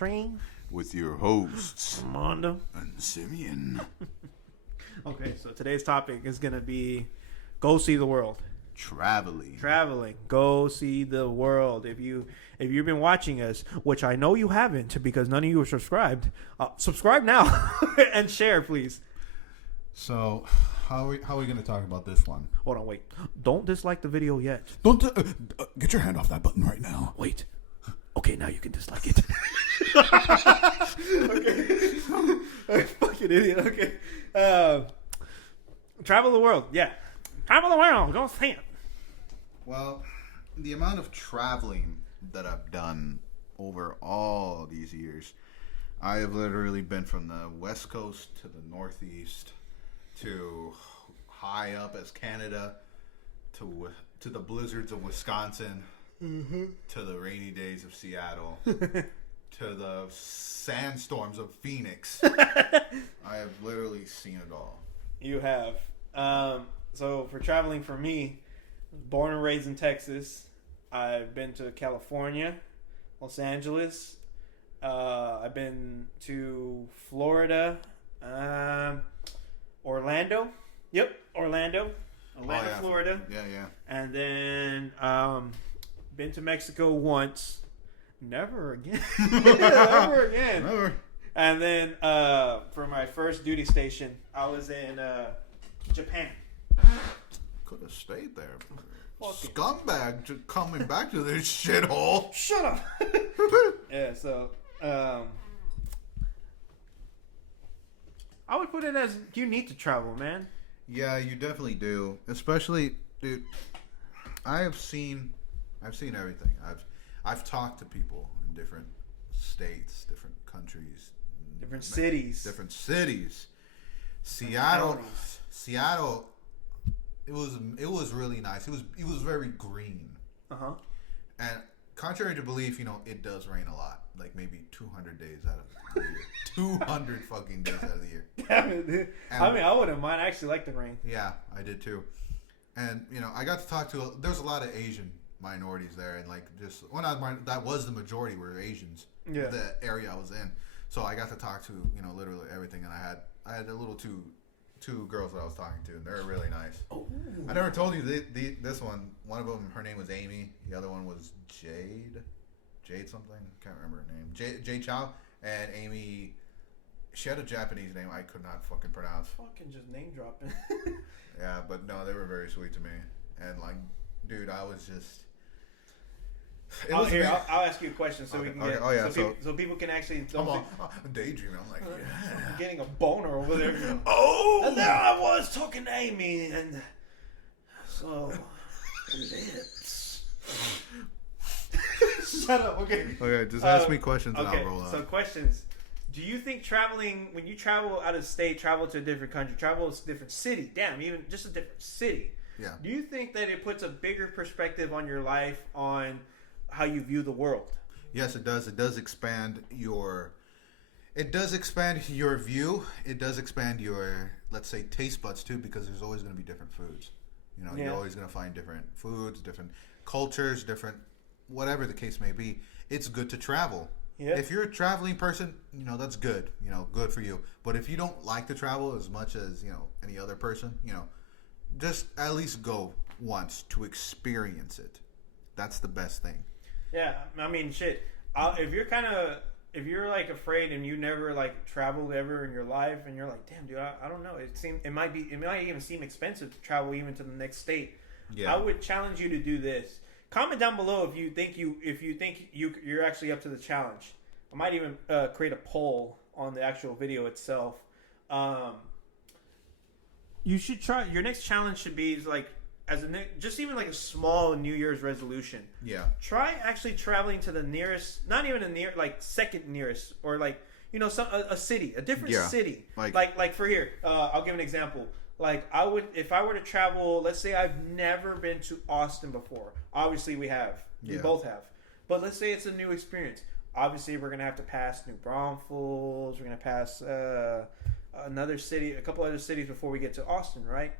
Train with your hosts, Mondo and Simeon. Okay, so today's topic is going to be go see the world. Traveling. Go see the world. If you've been watching us, which I know you haven't because none of you are subscribed, subscribe now and share, please. So, how are we going to talk about this one? Hold on, wait. Don't dislike the video yet. Don't get your hand off that button right now. Wait. Okay, now you can dislike it. Okay. Fucking idiot. Okay. Travel the world. Yeah. Travel the world. Go see it. Well, the amount of traveling that I've done over all these years, I have literally been from the West Coast to the Northeast to high up as Canada to the blizzards of Wisconsin to the rainy days of Seattle to the sandstorms of Phoenix. I have literally seen it all. You have. So for traveling for me, born and raised in Texas, I've been to California, Los Angeles. I've been to Florida, Orlando. Yep, Orlando, yeah. Florida. Yeah. And then been to Mexico once. Never again. Never again. Never. And then for my first duty station, I was in Japan. Could have stayed there. Scumbag coming back to this shithole. Shut up. Yeah, so I would put it as you need to travel, man. Yeah, you definitely do. Especially, dude, I've seen everything. I've talked to people in different states, different countries, Different cities. Seattle. It was really nice. It was very green. Uh-huh. And contrary to belief, it does rain a lot. Like maybe 200 days out of the year. 200 fucking days out of the year. Damn it, dude. I wouldn't mind. I actually like the rain. Yeah, I did too. And I got to talk to there's a lot of Asian minorities there, and that was the majority were Asians. Yeah. The area I was in. So I got to talk to literally everything, and I had a little two girls that I was talking to, and they're really nice. Oh. I never told you this one. One of them, her name was Amy. The other one was Jade something. Can't remember her name. Jade Chow. And Amy, she had a Japanese name I could not fucking pronounce. Fucking just name dropping. Yeah, but no, they were very sweet to me, and dude, I was just. I'll ask you a question so we can get. Oh yeah, so people can actually. I'm daydreaming. I'm like, yeah. I'm getting a boner over there. Oh. And there I was talking to Amy, and so lips. Shut up. Okay. Okay, just ask me questions and I'll roll out. So questions. Do you think when you travel out of state, travel to a different country, travel to a different city, even just a different city? Yeah. Do you think that it puts a bigger perspective on your life, on how you view the world? Yes, it does. It does expand your view. It does expand your, let's say, taste buds too, because there's always going to be different foods. You're always going to find different foods, different cultures, different whatever the case may be. It's good to travel. Yeah. If you're a traveling person, that's good. Good for you. But if you don't like to travel as much as, any other person, just at least go once to experience it. That's the best thing. Yeah, I mean, shit. If you're like afraid and you never like traveled ever in your life, and you're like, damn, dude, I don't know. It might even seem expensive to travel even to the next state. Yeah. I would challenge you to do this. Comment down below if you think you're actually up to the challenge. I might even create a poll on the actual video itself. You should try. Your next challenge should be just even like a small New Year's resolution. Yeah. Try actually traveling to the nearest, not even second nearest, or a city, a different city. Like for here, I'll give an example. If I were to travel, let's say I've never been to Austin before. Obviously we have. We both have. But let's say it's a new experience. Obviously we're going to have to pass New Braunfels. We're going to pass another city, a couple other cities before we get to Austin, right?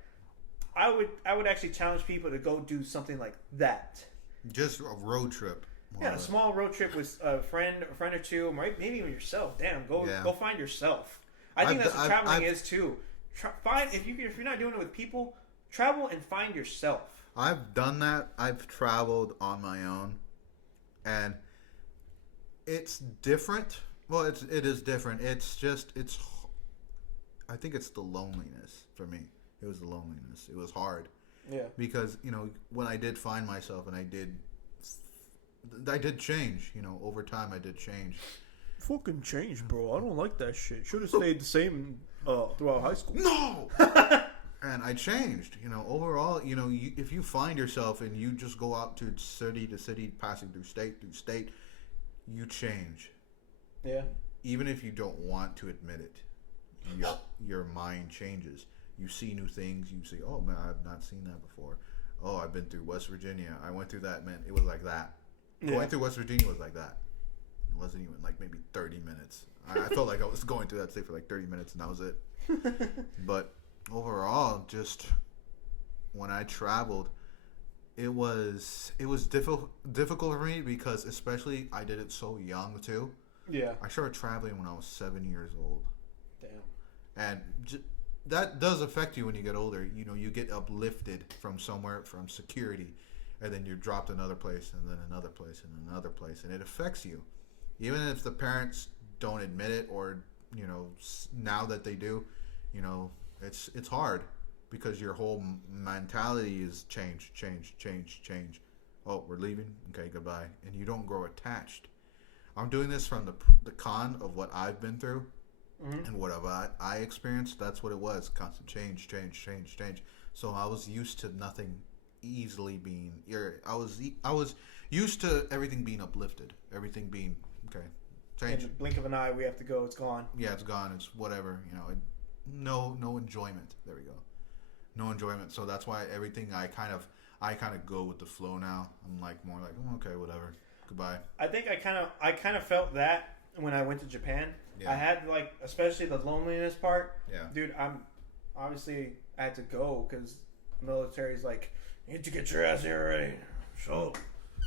I would actually challenge people to go do something like that. Just a road trip. Yeah, a small road trip with a friend or two, maybe even yourself. Damn, go find yourself. I think that's what traveling is too. If you're not doing it with people, travel and find yourself. I've done that. I've traveled on my own, and it's different. Well, it is different. I think it's the loneliness for me. It was the loneliness. It was hard. Yeah. Because, when I did find myself and I did change, over time I did change. Fucking change, bro. I don't like that shit. Should have stayed the same throughout high school. No! And I changed, overall, if you find yourself and you just go out to city to city, passing through state, you change. Yeah. Even if you don't want to admit it, your mind changes. You see new things. You see, oh man, I've not seen that before. Oh, I've been through West Virginia. I went through that, man. It was like that. Yeah. Going through West Virginia was like that. It wasn't even like maybe 30 minutes. I felt like I was going through that state for like 30 minutes and that was it. But overall, just when I traveled, it was difficult for me because especially I did it so young too. Yeah. I started traveling when I was 7 years old. Damn. And that does affect you when you get older. You get uplifted from somewhere, from security, and then you're dropped another place, and then another place, and another place, and it affects you. Even if the parents don't admit it, or now that they do, it's hard because your whole mentality is change. Oh, we're leaving. Okay, goodbye, and you don't grow attached. I'm doing this from the con of what I've been through. Mm-hmm. And whatever I experienced, that's what it was. Constant change. So I was used to nothing easily being. I was used to everything being uplifted. Everything being okay. Change. In the blink of an eye, we have to go. It's gone. Yeah, it's gone. It's whatever. No enjoyment. There we go. No enjoyment. So that's why everything I kind of go with the flow now. I'm like more like okay, whatever. Goodbye. I think I kind of felt that when I went to Japan. Yeah. I had especially the loneliness part. Yeah. Dude, I had to go because the military's like, you need to get your ass here already. So,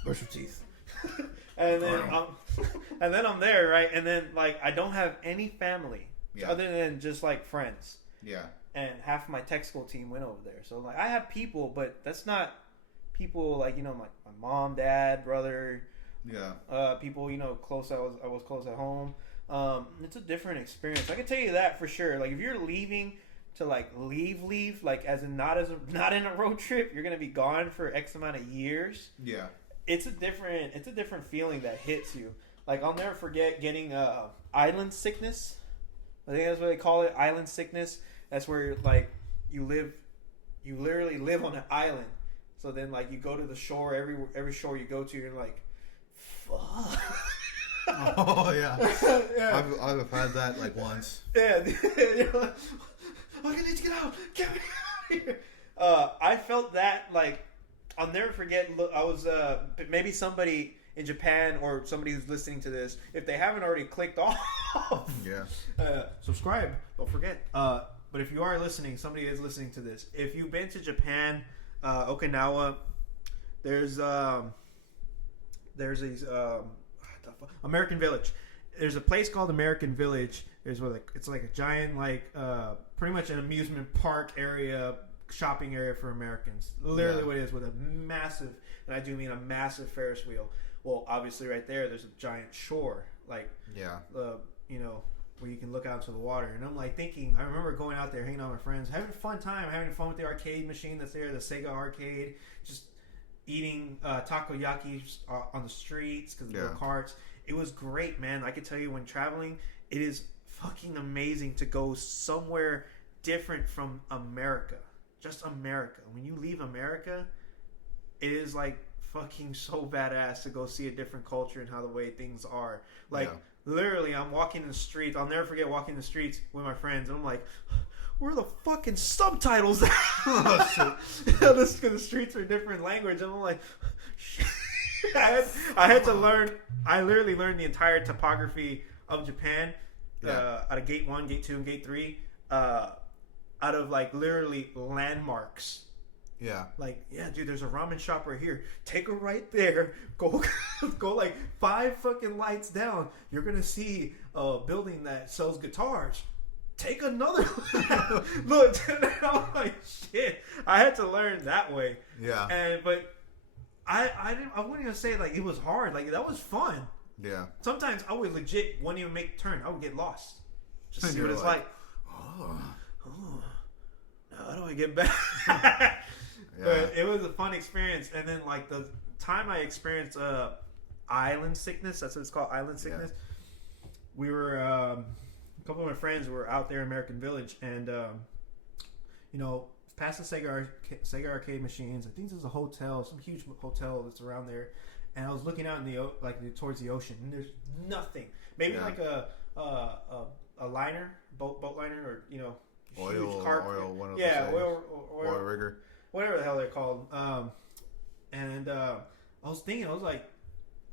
brush your teeth. and then I'm there, right? And then I don't have any family other than just friends. Yeah. And half of my tech school team went over there. So I have people, but that's not people my mom, dad, brother. Yeah. People close. I was close at home. It's a different experience. I can tell you that for sure. If you're leaving to leave, as in not in a road trip, you're gonna be gone for X amount of years. Yeah. It's a different feeling that hits you. I'll never forget getting island sickness. I think that's what they call it, island sickness. That's where you literally live on an island. So then you go to the shore, every shore you go to, you're like, fuck. Oh yeah. Yeah. I've had that once. Yeah. You're like, I need to get out. Get me out of here. I felt that I'll never forget. I was maybe somebody in Japan or somebody who's listening to this, if they haven't already clicked off. Yeah. Subscribe. Don't forget. But if you are listening, somebody is listening to this. If you've been to Japan, Okinawa, there's these. American Village. There's a place called American Village. There's it's a giant pretty much an amusement park area, shopping area for Americans. Literally what it is, with a massive, and I do mean a massive Ferris wheel. Well, obviously right there's a giant shore, where you can look out to the water. And I'm thinking, I remember going out there, hanging out with my friends, having a fun time, having fun with the arcade machine that's there, the Sega arcade, just eating takoyaki on the streets because of the carts. It was great, man. I can tell you, when traveling, it is fucking amazing to go somewhere different from America. Just America. When you leave America, it is fucking so badass to go see a different culture and how the way things are. Literally, I'm walking the streets. I'll never forget walking the streets with my friends, and I'm like, where are the fucking subtitles at? The streets are different language, and I'm like, shit. I had to learn. I literally learned the entire topography of Japan out of Gate 1, Gate 2, and Gate 3 out of literally landmarks Yeah. Like, yeah, dude, there's a ramen shop right here. Take a right there. Go like 5 fucking lights down. You're going to see a building that sells guitars. Take another look. I'm like, shit. I had to learn that way. Yeah. But I wouldn't even say like it was hard. Like, that was fun. Yeah. Sometimes I would legit wouldn't even make a turn. I would get lost. Just see what it's like. Oh, how do I get back? Yeah. But it was a fun experience. And then like the time I experienced island sickness, that's what it's called, island sickness. Yeah. We were a couple of my friends were out there in American Village, and past the Sega arcade machines. I think there's a hotel, some huge hotel that's around there. And I was looking out in towards the ocean, and there's nothing. Maybe like a liner, boat liner, or oil, one of oil rigger, whatever the hell they're called. And I was thinking, I was like,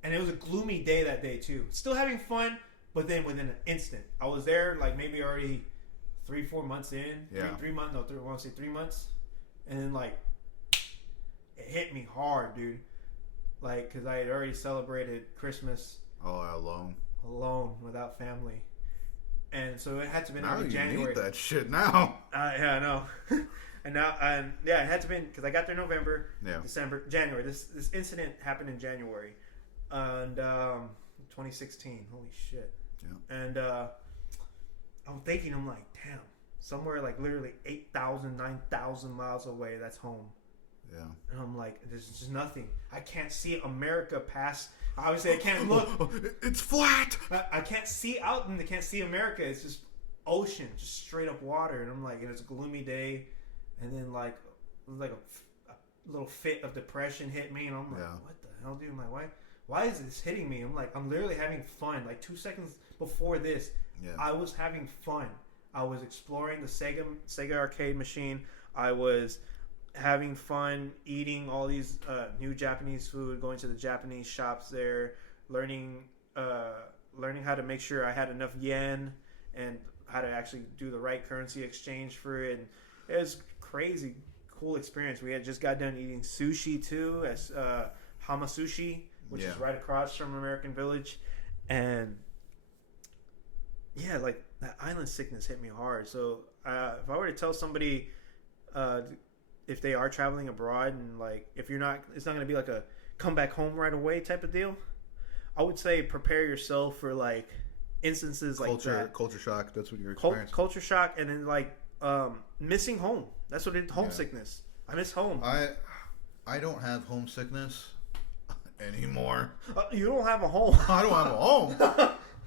and it was a gloomy day that day too. Still having fun, but then within an instant, I was there like maybe already 3-4 months in. Yeah. 3 months. No, I want to say 3 months, and then like it hit me hard, dude. Like, because I had already celebrated Christmas alone without family. And so it had to be now in January. You need that shit now. Yeah, I know. It had to be because I got there November, December, January. This incident happened in January, and 2016. Holy shit! Yeah. And I'm thinking, I'm like, damn, somewhere like literally 8,000, 9,000 miles away, that's home. Yeah. And I'm like, there's just nothing. I can't see America past. Obviously, I can't look. It's flat. I can't see out, and I can't see America. It's just ocean, just straight up water. And I'm like, and it's a gloomy day. And then like, it was like a little fit of depression hit me, and I'm like, what the hell, dude? I'm like, why is this hitting me? I'm like, I'm literally having fun. Like 2 seconds before this, I was having fun. I was exploring the Sega arcade machine. I was having fun eating all these new Japanese food, going to the Japanese shops there, learning how to make sure I had enough yen and how to actually do the right currency exchange for it. And it was crazy cool experience. We had just got done eating sushi too, as Hama Sushi, which is right across from American Village. And yeah, like that island sickness hit me hard. So if I were to tell somebody if they are traveling abroad, and like if you're not, it's not going to be like a come back home right away type of deal, I would say prepare yourself for like instances like that. Culture shock. That's what you're experiencing. Culture shock, and then like missing home. That's what it. Homesickness. I miss home. I don't have homesickness anymore. You don't have a home. I don't have a home.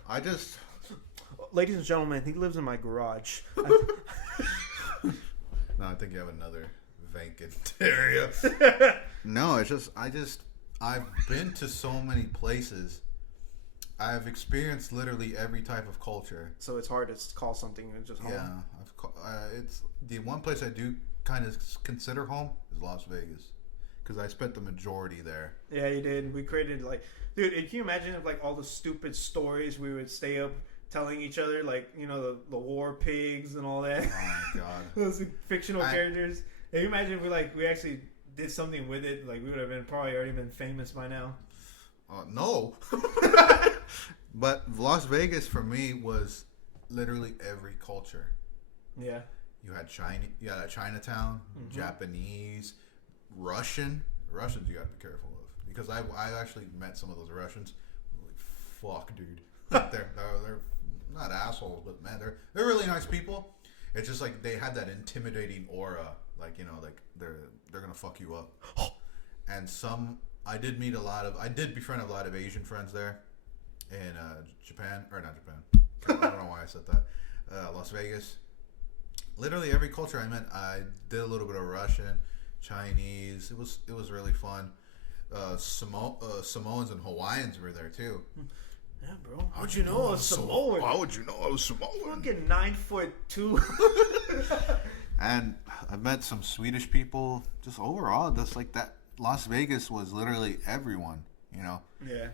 I just. Ladies and gentlemen, he lives in my garage. No, I think you have another vacant area. No, it's just I've been to so many places. I've experienced literally every type of culture. So it's hard to call something just home. Yeah, it's the one place I do kind of consider home is Las Vegas, because I spent the majority there. Yeah, you did. We created like, dude, can you imagine if like all the stupid stories we would stay up telling each other, like, you know, the war pigs and all that. Oh my god. Those fictional characters. Can you imagine if we actually did something with it? Like, we would have probably already been famous by now. No. But Las Vegas for me was literally every culture. Yeah. You had a Chinatown, Japanese, Russians you gotta be careful of, because I actually met some of those Russians. Like, fuck, dude. They're not assholes, but man, they're really nice people. It's just like they had that intimidating aura, like, you know, like they're gonna fuck you up. And I did befriend a lot of Asian friends there in Japan, or not Japan. I don't know why I said that. Las Vegas. Literally every culture I met, I did a little bit of Russian, Chinese. It was really fun. Samoans and Hawaiians were there too. Yeah, bro. How'd you know I was Samoan? How would you know I was Samoan? Fucking 9'2". And I've met some Swedish people. Just overall, just like that. Las Vegas was literally everyone. You know. Yeah.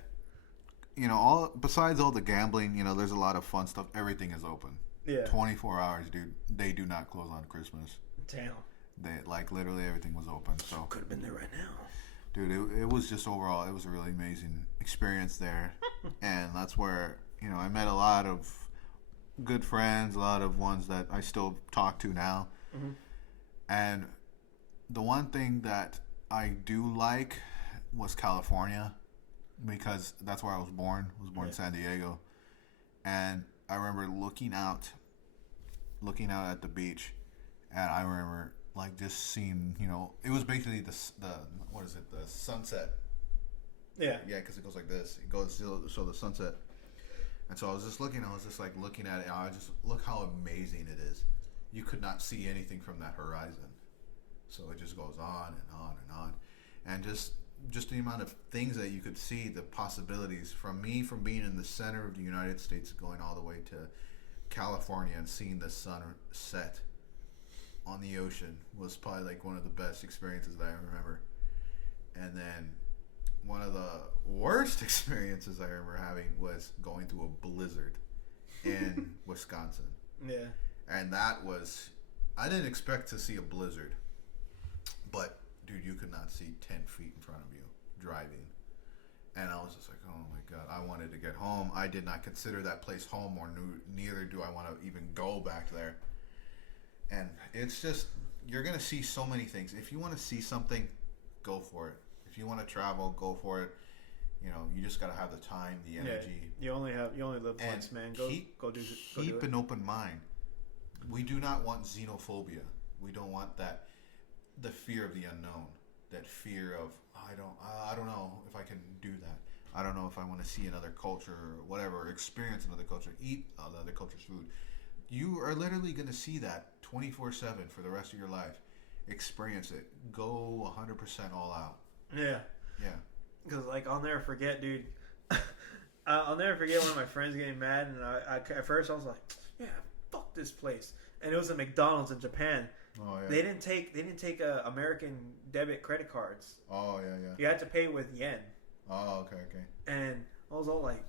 You know, besides all the gambling, you know, there's a lot of fun stuff. Everything is open. Yeah. 24 hours, dude. They do not close on Christmas. Damn. Literally everything was open. So could have been there right now. Dude, it was just overall, it was a really amazing experience there. And that's where, I met a lot of good friends, a lot of ones that I still talk to now. Mm-hmm. And the one thing that I do like was California, because that's where I was born. I was born in San Diego. And I remember looking out at the beach, and I remember just seeing, it was basically the what is it, the sunset. Yeah, because it goes like this. It goes to show the sunset. And so I was just looking at it, and I just look how amazing it is. You could not see anything from that horizon. So it just goes on and on and on. And just the amount of things that you could see, the possibilities from being in the center of the United States, going all the way to California and seeing the sun set on the ocean was probably one of the best experiences that I remember. And then one of the worst experiences I remember having was going through a blizzard in Wisconsin. Yeah. And that was, I didn't expect to see a blizzard, but dude, you could not see 10 feet in front of you driving. And I was just like, oh my God, I wanted to get home. I did not consider that place home, or neither do I want to even go back there. And it's just, you're going to see so many things. If you want to see something, go for it. If you want to travel, go for it. You just got to have the time, the energy. Yeah, you only live once, man. Go do it. Keep an open mind. We do not want xenophobia. We don't want the fear of the unknown. That fear of, I don't know if I can do that. I don't know if I want to see another culture or whatever, experience another culture, eat another culture's food. You are literally going to see that 24/7 for the rest of your life. Experience it. Go 100% all out. Yeah. Yeah. Because, I'll never forget, dude. I'll never forget one of my friends getting mad, and I at first I was like, yeah, fuck this place. And it was a McDonald's in Japan. Oh, yeah. They didn't take American debit credit cards. Oh, yeah. You had to pay with yen. Oh, okay. And I was all like,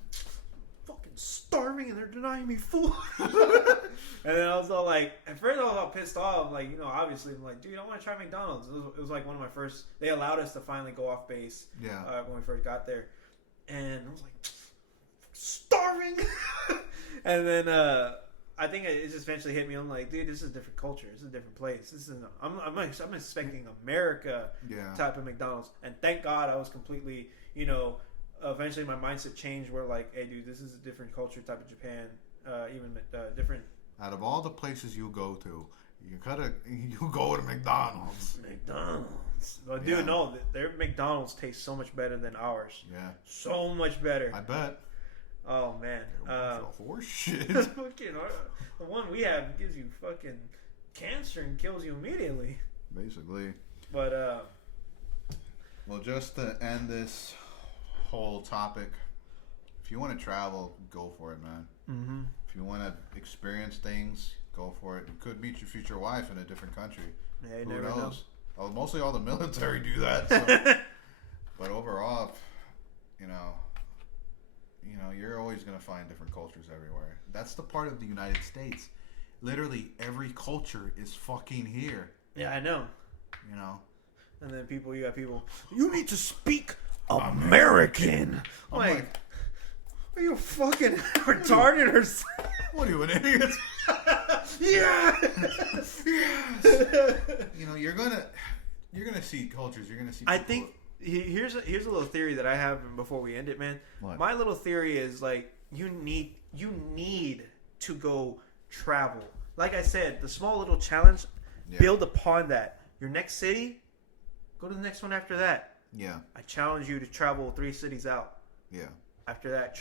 fucking starving, and they're denying me food. And then I was all like, at first I was all pissed off. Obviously, I'm like, dude, I want to try McDonald's. It was one of my first. They allowed us to finally go off base. Yeah. When we first got there, and I was like, starving. And then I think it just eventually hit me. I'm like, dude, this is a different culture. This is a different place. I'm expecting America type of McDonald's, and thank God I was completely, eventually my mindset changed. Where hey, dude, this is a different culture type of Japan, even different. Out of all the places you go to, you go to McDonald's. But dude, no, their McDonald's tastes so much better than ours. Yeah, so much better. I bet. Oh man, horse shit. Fucking, the one we have gives you fucking cancer and kills you immediately. Basically. But well, just to end this whole topic, if you want to travel, go for it, man. Mm-hmm. If you want to experience things, go for it. You could meet your future wife in a different country. Yeah, who knows? Well, mostly all the military do that. So. But overall, you're always going to find different cultures everywhere. That's the part of the United States. Literally every culture is fucking here. Yeah, I know. And then you got people, you need to speak American. I'm like, are you fucking retarded or something? What are you, an idiot? Yeah. Yes. You're gonna see cultures. You're gonna see. I think here's a little theory that I have before we end it, man. What? My little theory is you need to go travel. Like I said, the small little challenge, build upon that. Your next city, go to the next one after that. Yeah. I challenge you to travel 3 cities out. Yeah. After that,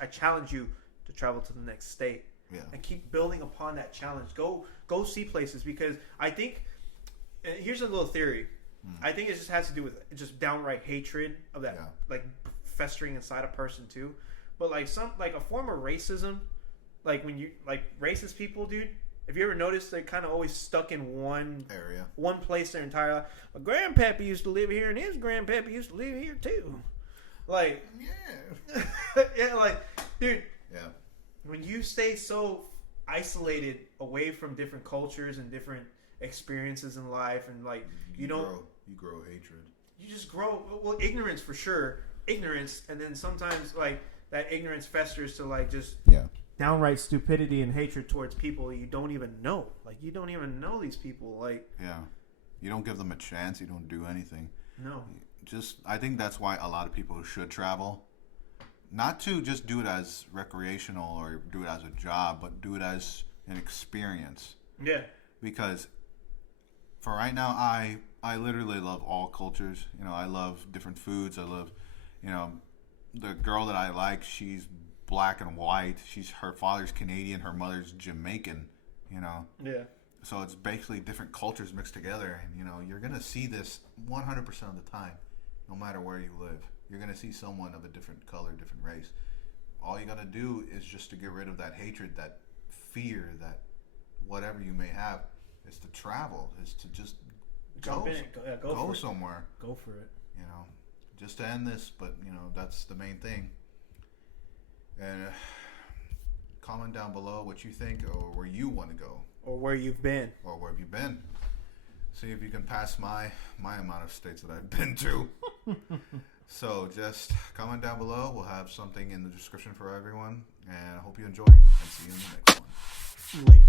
I challenge you to travel to the next state. Yeah. And keep building upon that challenge. Go see places, because I think, and here's a little theory. I think it just has to do with just downright hatred of that, festering inside a person too. But a form of racism, when you racist people, dude. If you ever noticed, they're kind of always stuck in one area, one place their entire life. My grandpappy used to live here, and his grandpappy used to live here too. Dude. Yeah. When you stay so isolated away from different cultures and different experiences in life, and like you grow hatred. You just grow ignorance for sure, and then sometimes like that ignorance festers to like just downright stupidity and hatred towards people you don't even know. Like you don't even know these people. Like you don't give them a chance. You don't do anything. No. I think that's why a lot of people should travel. Not to just do it as recreational or do it as a job, but do it as an experience. Yeah. Because for right now, I literally love all cultures. You know, I love different foods. I love, you know, the girl that I like, she's black and white. Her father's Canadian, her mother's Jamaican, you know. Yeah. So it's basically different cultures mixed together. And, you know, you're going to see this 100% of the time, no matter where you live. You're going to see someone of a different color, different race. All you got to do is just to get rid of that hatred, that fear, that whatever you may have, is to travel, is to just go somewhere. Go for it. You know, just to end this, but, you know, that's the main thing. And comment down below what you think or where you want to go. Or where you've been. Or where have you been. See if you can pass my amount of states that I've been to. So just comment down below. We'll have something in the description for everyone. And I hope you enjoy. And see you in the next one. Later.